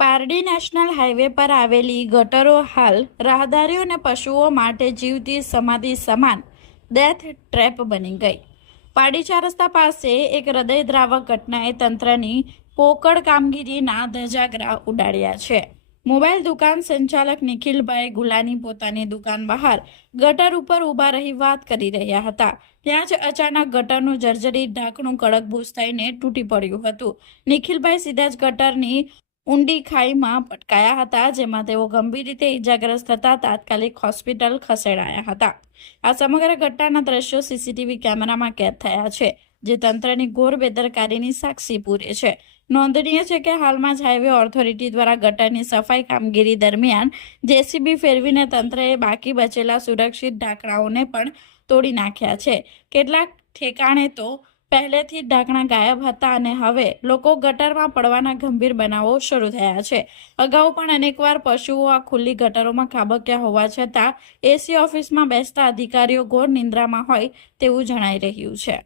Pardi national highway પર આવેલી ગટરો હાલ રાહદારીઓ અને પશુઓ માટે જીવતી સમાધિ સમાન ડેથ ટ્રેપ બની ગઈ. પારડી ચાર રસ્તા પાસે એક હૃદયદ્રાવક ઘટનાએ તંત્રની પોકળ કામગીરીના ધજાગરા ઉડાડ્યા છે. મોબાઈલ દુકાન સંચાલક નિખિલભાઈ ગુલાની પોતાની દુકાન બહાર ગટર ઉપર ઊભા રહી વાત કરી રહ્યા હતા. ત્યાં જ અચાનક ગટરનું જર્જરી ઢાંકણું કડકભૂસ થઈને તૂટી પડ્યું હતું. નિખિલભાઈ સીધા જ ગટરની ઊંડી ખાઈમાં પટકાયા હતા, જેમાં તેઓ ગંભીર રીતે ઈજાગ્રસ્ત થતા તાત્કાલિક હોસ્પિટલ ખસેડાયા હતા. આ સમગ્ર ઘટનાના દ્રશ્યો સીસીટીવી કેમેરામાં કેદ થયા છે, જે તંત્રની ઘોર બેદરકારીની સાક્ષી પૂરે છે. નોંધનીય છે કે હાલમાં જ હાઈવે ઓથોરિટી દ્વારા ગટરની સફાઈ કામગીરી દરમિયાન જેસીબી ફેરવીને તંત્રએ બાકી બચેલા સુરક્ષિત ઢાંકણાઓને પણ તોડી નાખ્યા છે. કેટલાક ઠેકાણે તો પહેલેથી જ ઢાંકણા ગાયબ હતા અને હવે લોકો ગટરમાં પડવાના ગંભીર બનાવો શરૂ થયા છે. અગાઉ પણ અનેકવાર પશુઓ આ ખુલ્લી ગટરોમાં ખાબક્યા હોવા છતાં એસી ઓફિસમાં બેસતા અધિકારીઓ ઘોર નિંદ્રામાં હોય તેવું જણાઈ રહ્યું છે.